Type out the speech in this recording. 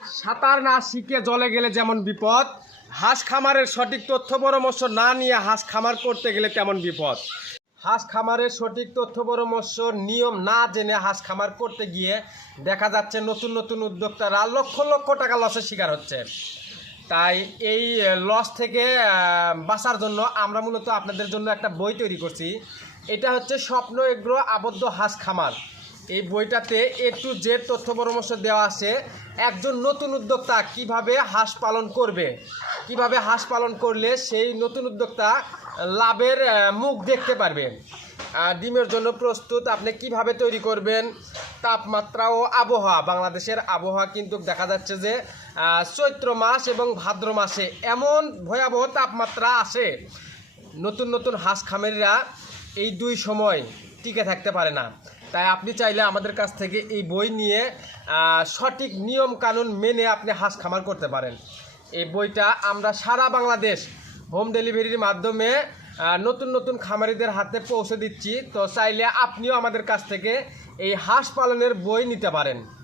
সাঁতার না শিখে জলে গেলে যেমন বিপদ, হাঁস খামারের সঠিক তথ্য পরামর্শ না নিয়ে হাঁস খামার করতে গেলে তেমন বিপদ। হাঁস খামারের সঠিক তথ্য পরামর্শ নিয়ম না জেনে হাঁস খামার করতে গিয়ে দেখা যাচ্ছে নতুন নতুন উদ্যোক্তারা লক্ষ লক্ষ টাকা লসের শিকার হচ্ছে। তাই এই লস থেকে বাঁচার জন্য আমরা মূলত আপনাদের জন্য একটা বই তৈরি করছি। এটা হচ্ছে স্বপ্ন এগ্রো আবদ্ধ হাঁস খামার। এই বইটাতে A to Z তথ্য পরামর্শ দেওয়া আছে। একজন নতুন উদ্যোক্তা কিভাবে হাঁস পালন করবে, কিভাবে হাঁস পালন করলে সেই নতুন উদ্যোক্তা লাভের মুখ দেখতে পারবে। ডিমের জন্য প্রস্তুত, আপনি কিভাবে তৈরি করবেন, তাপমাত্রা ও আবহাওয়া। বাংলাদেশের আবহাওয়া কিন্তু দেখা যাচ্ছে যে চৈত্র মাস এবং ভাদ্র মাসে এমন ভয়াবহ তাপমাত্রা আসে, নতুন নতুন হাঁস খামারিরা এই দুই সময় টিকে থাকতে পারে না। তাই আপনি চাইলে আমাদের কাছ থেকে এই বই নিয়ে সঠিক নিয়ম কানুন মেনে আপনি হাঁস খামার করতে পারেন। এই বইটা আমরা সারা বাংলাদেশ হোম ডেলিভারির মাধ্যমে নতুন নতুন খামারিদের হাতে পৌঁছে দিচ্ছি। তো চাইলে আপনিও আমাদের কাছ থেকে এই হাঁস পালনের বই নিতে পারেন।